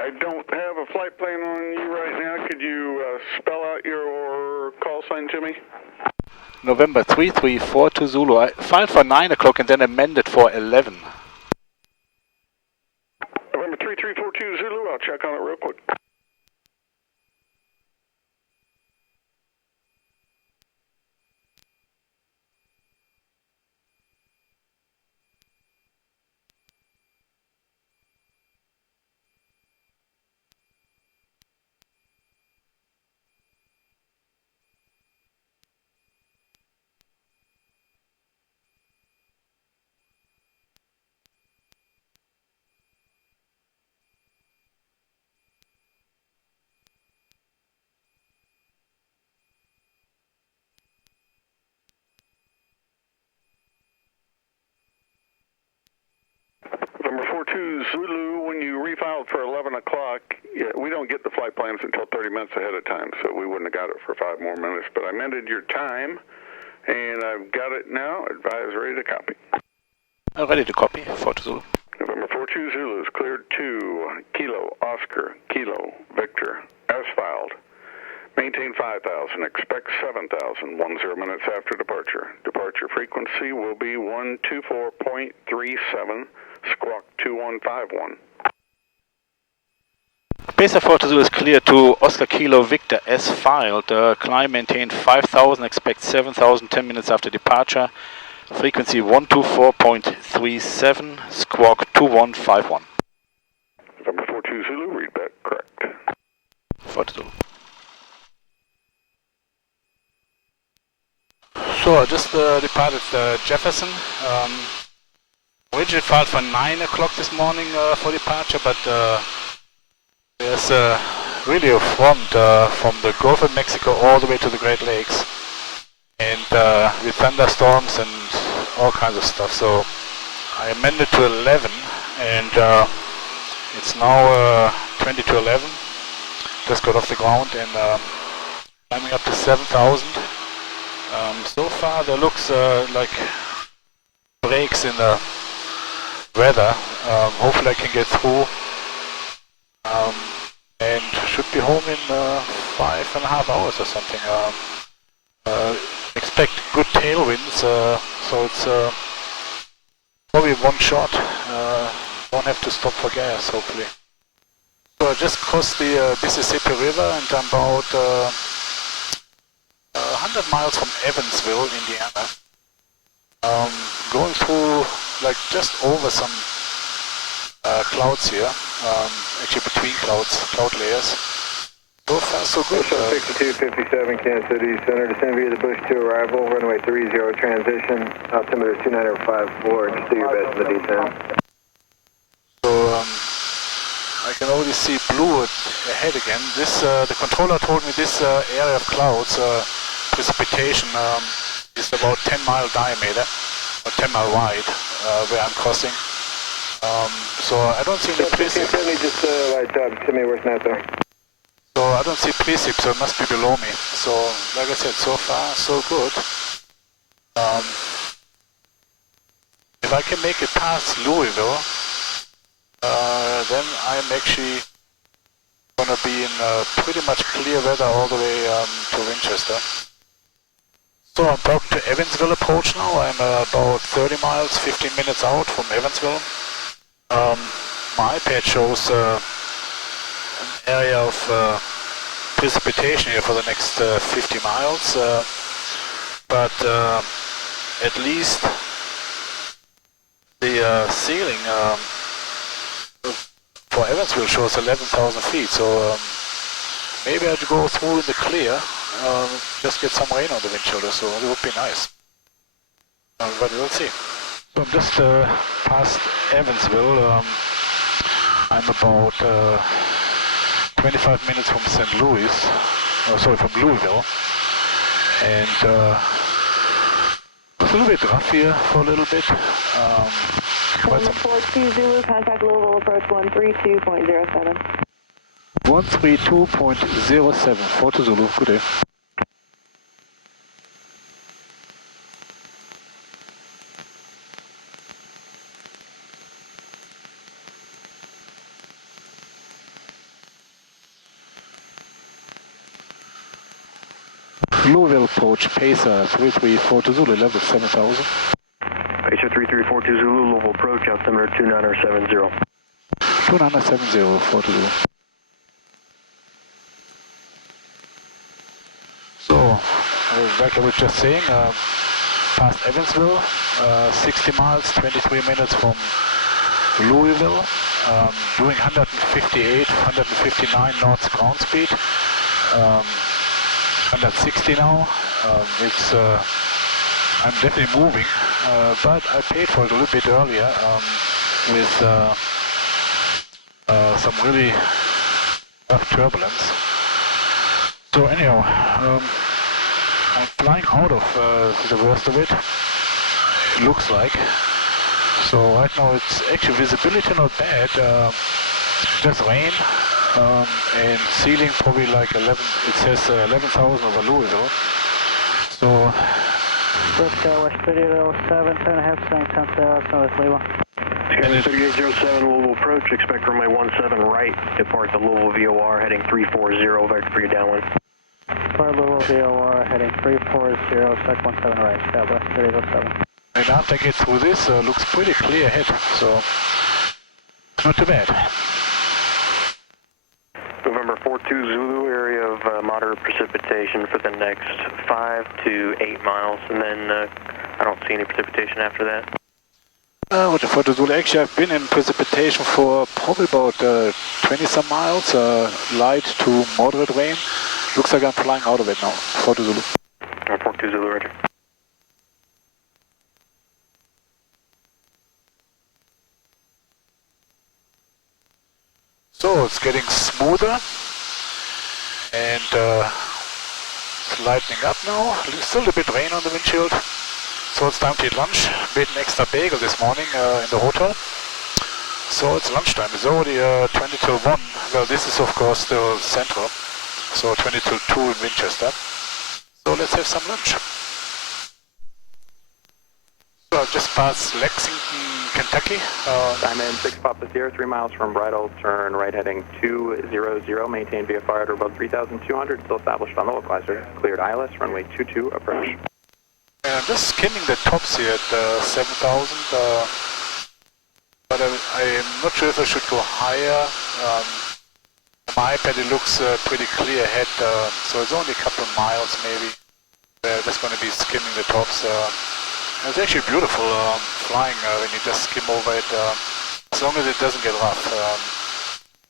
I don't have a flight plan on you right now. Could you spell out your call sign to me? November 3342 Zulu. I filed for 9 o'clock and then amended for 11. November 3342 Zulu, I'll check on it real quick. November 42 Zulu, when you refiled for 11 o'clock, we don't get the flight plans until 30 minutes ahead of time, so we wouldn't have got it for 5 more minutes. But I amended your time, and I've got it now. Advise ready to copy. Ready to copy, 42 Zulu. November 42 Zulu is cleared to Kilo, Oscar, Kilo, Victor, as filed. Maintain 5,000, expect 7,000, 10 minutes after departure. Departure frequency will be 124.37, squawk 2151. Base 42 Zulu is clear to Oscar Kilo Victor as filed. Climb maintained 5,000, expect 7,000, 10 minutes after departure. Frequency 124.37, squawk 2151. November 42 Zulu, read back correct. 42. So I just departed Jefferson. Originally filed for 9 o'clock this morning for departure, but there's really a front from the Gulf of Mexico all the way to the Great Lakes, and with thunderstorms and all kinds of stuff. So I amended to 11, and it's now 20 to 11. Just got off the ground and climbing up to 7,000. So far there looks like breaks in the weather. Hopefully I can get through and should be home in 5.5 hours or something. Expect good tailwinds, so it's probably one shot. Won't have to stop for gas, hopefully. So I just crossed the Mississippi River and I'm about 100 miles from Evansville, Indiana. Going through like just over some clouds here, actually between cloud layers. So far so good. 6257 Kansas City Center, descend via the Bush to arrival, runway 30 transition, altimeter 2954, just do your best in the descent. So I can already see blue ahead again. This the controller told me this area of clouds, precipitation, is about 10-mile diameter, or 10-mile wide, where I'm crossing. So I don't see any precip. Just light up, send me where's not there. So I don't see precip, so it must be below me. So like I said, so far so good. If I can make it past Louisville, then I'm actually gonna be in pretty much clear weather all the way to Winchester. So I'm about to Evansville approach now. I'm about 30 miles, 15 minutes out from Evansville. My iPad shows an area of precipitation here for the next 50 miles, but at least the ceiling for Evansville shows 11,000 feet, so maybe I'd go through in the clear, just get some rain on the windshield, so it would be nice. But we'll see. So I'm just past Evansville. I'm about 25 minutes from St. Louis, from Louisville, and it's a little bit rough here for a little bit. Number 42 Zulu, contact Louisville approach 132.07. 132.07, 42 Zulu, good day. Louisville approach, Pacer 334 Zulu, level 7000. Pacer 3342 Zulu, Louisville approach, altimeter 2970. 2970, 40 Zulu. So, like I was just saying, past Evansville, 60 miles, 23 minutes from Louisville, doing 158, 159 knots ground speed, 160 now. I'm definitely moving, but I paid for it a little bit earlier with some really rough turbulence. So anyhow, I'm flying out of the worst of it, looks like. So right now it's actually visibility not bad, just rain, and ceiling probably like 11, it says 11,000 over Louisville. So Briscoe, West 3807, 10.5, saying 10,000, North Lima. Sky 3807, Louisville approach, expect runway 17 right, depart the Louisville VOR, heading 340, vector for your downwind. For Louisville VOR, heading 340, sec 17 right, Sky West 3807. and after I get through this, looks pretty clear ahead, so not too bad. November 42 Zulu, area of moderate precipitation for the next 5 to 8 miles, and then I don't see any precipitation after that. Roger, for the Zulu, actually I've been in precipitation for probably about 20 some miles, light to moderate rain. Looks like I'm flying out of it now, for the Zulu. 42 Zulu, roger. So it's getting smoother, and it's lightening up now. Still a bit rain on the windshield, so it's time to eat lunch. Made an extra bagel this morning in the hotel. So it's lunchtime. It's already 20 till 1. Well, this is of course still central, so 20 till 2 in Winchester. So let's have some lunch. So I've just passed Lexington, Kentucky. Diamond 6 Papa Sierra, 3 miles from Bridle, turn right heading 200, maintain VFR at about 3,200, still established on the localizer, cleared ILS, runway 22, approach. And I'm just skimming the tops here at 7,000, but I'm not sure if I should go higher. On my iPad it looks pretty clear ahead, so it's only a couple of miles maybe. We're just going to be skimming the tops. It's actually beautiful flying when you just skim over it, as long as it doesn't get rough.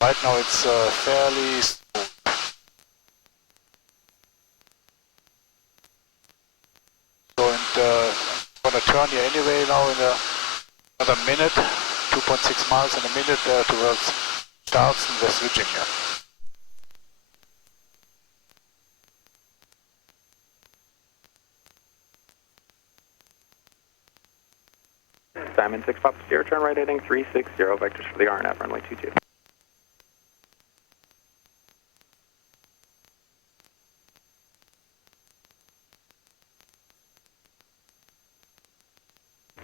Right now it's fairly smooth. So, and I'm going to turn here anyway now in another minute, 2.6 miles in a minute towards Charleston, West Virginia. Diamond 6 Papa Sierra, turn right heading 360, vectors for the RNF, runway 22.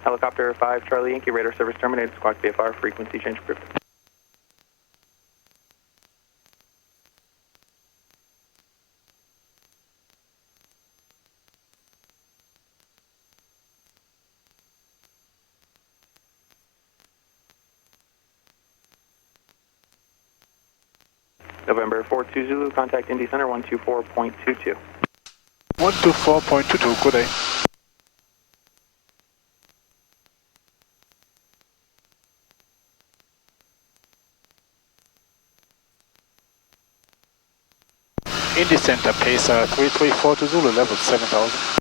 Helicopter 5 Charlie Yankee, radar service terminated, squawk VFR, frequency change approved. November 42 Zulu, contact Indy Center 124.22. 124.22, good day. Indy Center, Pacer 334 to Zulu, level 7,000.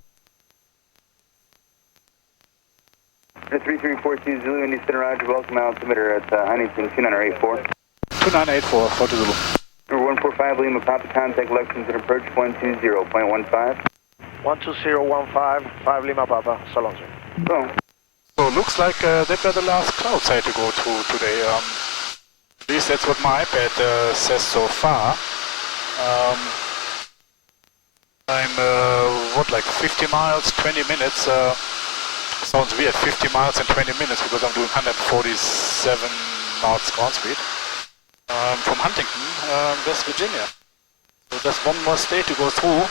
3342 Zulu, Indy Center, roger, welcome, altimeter at Huntington 2984. 2984, 40 Zulu. Number 145 Lima, Papa, contact Lexington, approach 120.15. 12015, 5 Lima Papa, so long, sir. Oh. So it looks like that were the last clouds I had to go through today. At least that's what my iPad says so far. I'm, like 50 miles, 20 minutes. Sounds weird, 50 miles and 20 minutes because I'm doing 147 knots ground speed. From Huntington, West Virginia. So just one more state to go through.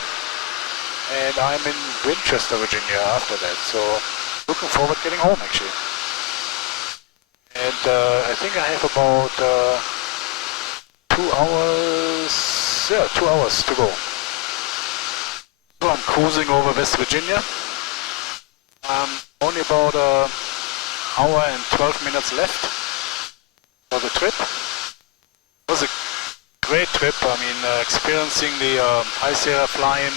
and I'm in Winchester, Virginia after that. So looking forward to getting home actually. And I think I have about 2 hours, yeah, 2 hours to go. So I'm cruising over West Virginia. Only about an hour and 12 minutes left for the trip. It was a great trip. I mean, experiencing the high Sierra flying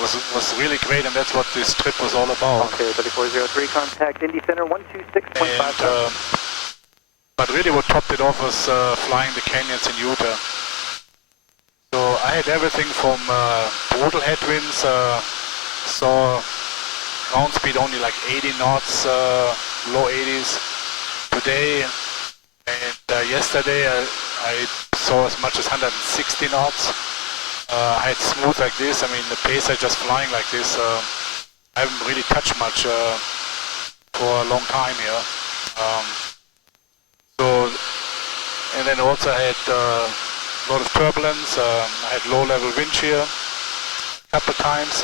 was really great, and that's what this trip was all about. Okay, 3403, contact Indy Center 126.5. But really what topped it off was flying the canyons in Utah. So I had everything from brutal headwinds, saw ground speed only like 80 knots, low 80s today, and yesterday I saw as much as 160 knots. I had smooth like this. I mean, the pace I just flying like this. I haven't really touched much for a long time here. And then also I had a lot of turbulence. I had low-level wind shear a couple of times,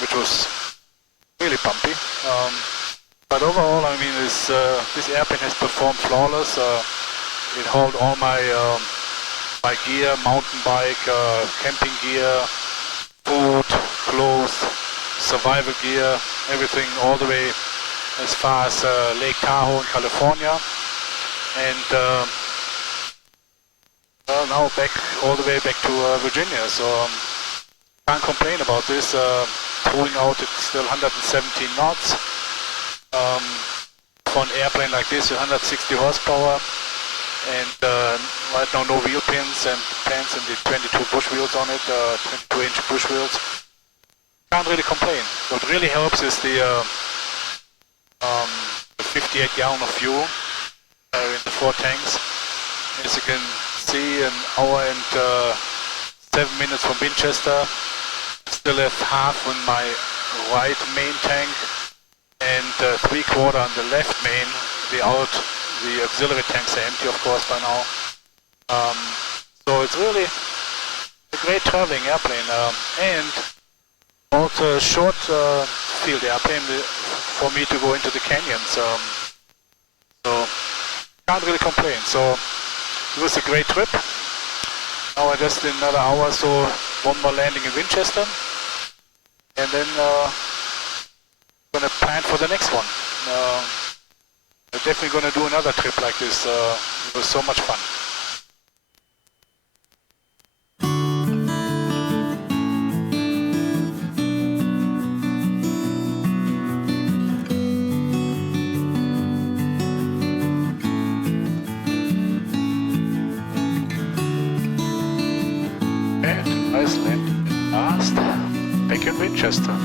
which was really bumpy. But overall, I mean, this airplane has performed flawless. It hauled all my my gear, mountain bike, camping gear, food, clothes, survival gear, everything all the way as far as Lake Tahoe in California. And well, now all the way back to Virginia. So can't complain about this. Pulling out, it's still 117 knots. For an airplane like this with 160 horsepower. And right now no wheel pins and the 22 bush wheels on it, 22-inch bush wheels. Can't really complain. What really helps is the 58 gallon of fuel in the 4 tanks. As you can see, an hour and 7 minutes from Winchester. Still have half on my right main tank and 3/4 on the left main. The auxiliary tanks are empty, of course, by now. So it's really a great traveling airplane, and also a short field airplane for me to go into the canyons. So can't really complain. So it was a great trip. Now I just in another hour or so, one more landing in Winchester, and then gonna plan for the next one. I'm definitely going to do another trip like this. It was so much fun. And nice landing at last, back in Winchester.